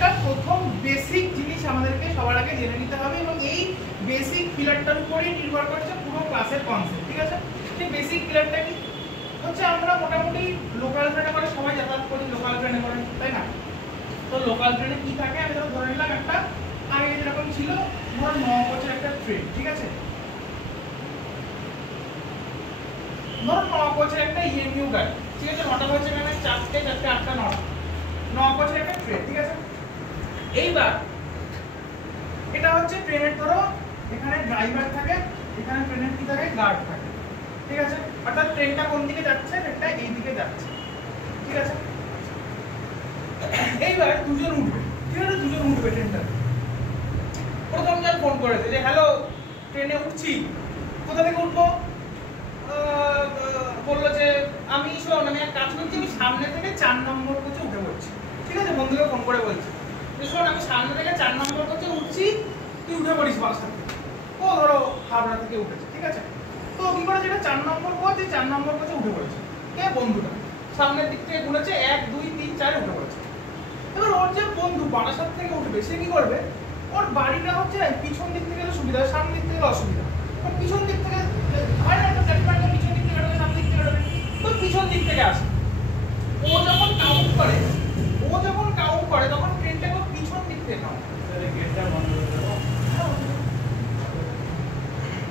একটা প্রথম বেসিক জিনিস আমাদেরকে সবার আগে জেনে নিতে হবে এবং এই বেসিক পিলারটার উপরেই নির্ভর করছে পুরো ক্লাসের কনসেপ্ট। ঠিক আছে, সেই বেসিক পিলারটা কি হচ্ছে, আমরা মোটামুটি লোকাল ট্রেনে করে সবাই যাতায়াত করি, লোকাল ট্রেনে করে, তাই না? তো লোকাল ট্রেনে কি থাকে, আমি ধরে নিলাম একটা আগে যেরকম ছিল ধর 9 কোচের একটা ট্রেন। ঠিক আছে, ধর 9 কোচের একটা ইএমইউ গাড়ি। ঠিক আছে, 9টা কোচ এখানে 4টে 8টা 9 কোচের একটা ট্রেন। ঠিক আছে, এইবার এটা হচ্ছে ট্রেনের, ধরো এখানে ড্রাইভার থাকে, এখানে ট্রেনের কি থাকে, গার্ড থাকে। ঠিক আছে, অর্থাৎ ট্রেনটা কোন দিকে যাচ্ছে, ট্রেনটা এই দিকে যাচ্ছে। ঠিক আছে, এইবার দুজন উঠবে। ঠিক আছে, দুজন উঠবে ট্রেনটা। প্রথম জন ফোন করেছে যে হ্যালো ট্রেনে উঠছি, কোথা থেকে উঠবো? বললো যে আমি শোন, আমি এক কাজ করছি, আমি সামনে থেকে 4 নম্বর কোচে উঠে পড়ছি। ঠিক আছে, বন্ধুকে ফোন করে বলছি যে শোন, আমি সামনে থেকে 4 নম্বর কোচে উঠছি, তুই উঠে পড়িস বাসা থেকে। ও ধরো হাবড়া থেকে উঠেছে। ঠিক আছে, তো কি করে, যেটা 4 নম্বর কোচ, এই 4 নম্বর কোচে উঠে পড়েছে কে? বন্ধুটা। সামনের দিক থেকে গুনেছে 1 2 3 4 উঠে পড়েছে। এবার ওর যে বন্ধু বারাসাত থেকে উঠবে, সে কি করবে, ওর বাড়িটা হচ্ছে পিছন দিক থেকে গেলে সুবিধা, সামনের দিক থেকে অসুবিধা। তো পিছন দিক থেকে হয় না, একটা প্ল্যাটফর্মে পিছন দিক থেকে ঢোকে, সামনের দিক থেকে ঢোকে, তো পিছন দিক থেকে আসে। ও যখন কাউন্ট করে তখন ট্রেনটাকে পিছন দিক থেকে কাউন্ট করে, গেটটা বন্ধ করে দেবো।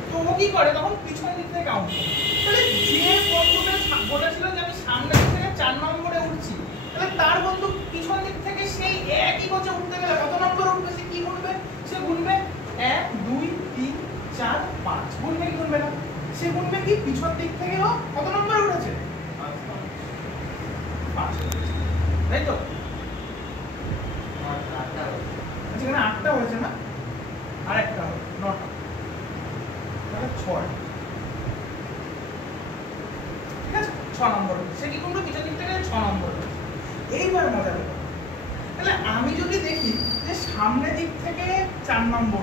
তো ও কি করে, তখন পিছন দিক থেকে কাউন্ট করে। তাহলে যে বন্ধুটা বলেছিল যে আমি সামনে দিক থেকে 4 নম্বরে উঠছি, তাহলে তার বন্ধু পিছন দিক থেকে সেই একই কোচে উঠতে গেলে কত নম্বর উঠবে, সে কি গুনবে? সে গুনবে 1 2 3 4 5। গুনবে কি গুনবে না? সে গুনবে কি পিছন দিক থেকে ও কত নম্বরে উঠেছে, 5। তাই তো? যেখানে 8টা হয়েছে না, আর একটা হবে 9টা, তাহলে 6। ঠিক আছে, 6 নম্বর হয়েছে। সে কি গুনবে পিছন দিক থেকে 6 নম্বর হয়েছে। এইবার মজা পেল, তাহলে আমি যদি দেখি যে সামনের দিক থেকে 4 নম্বর,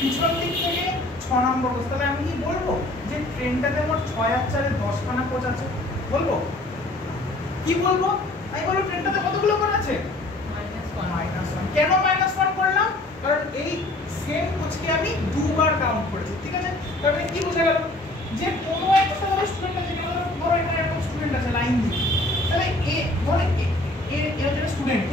পিছন দিক থেকে 6 নম্বর কোচ, তাহলে আমি কি বলবো যে ট্রেনটাতে মোট 6 আর 4 10খানা কোচ আছে? বলবো কি বলবো? আমি বলবো ট্রেনটাতে কতগুলো কোচ আছে? -1। কেন -1 করলাম? কারণ এই সেম কোচকে আমি দুবার কাউন্ট করেছি। ঠিক আছে, তাহলে কি বোঝা গেল যে কোনো একটা স্টুডেন্ট আছে, ধরো এখানে একটা স্টুডেন্ট আছে লাইন দিয়ে, তাহলে এ ধরো এর স্টুডেন্ট।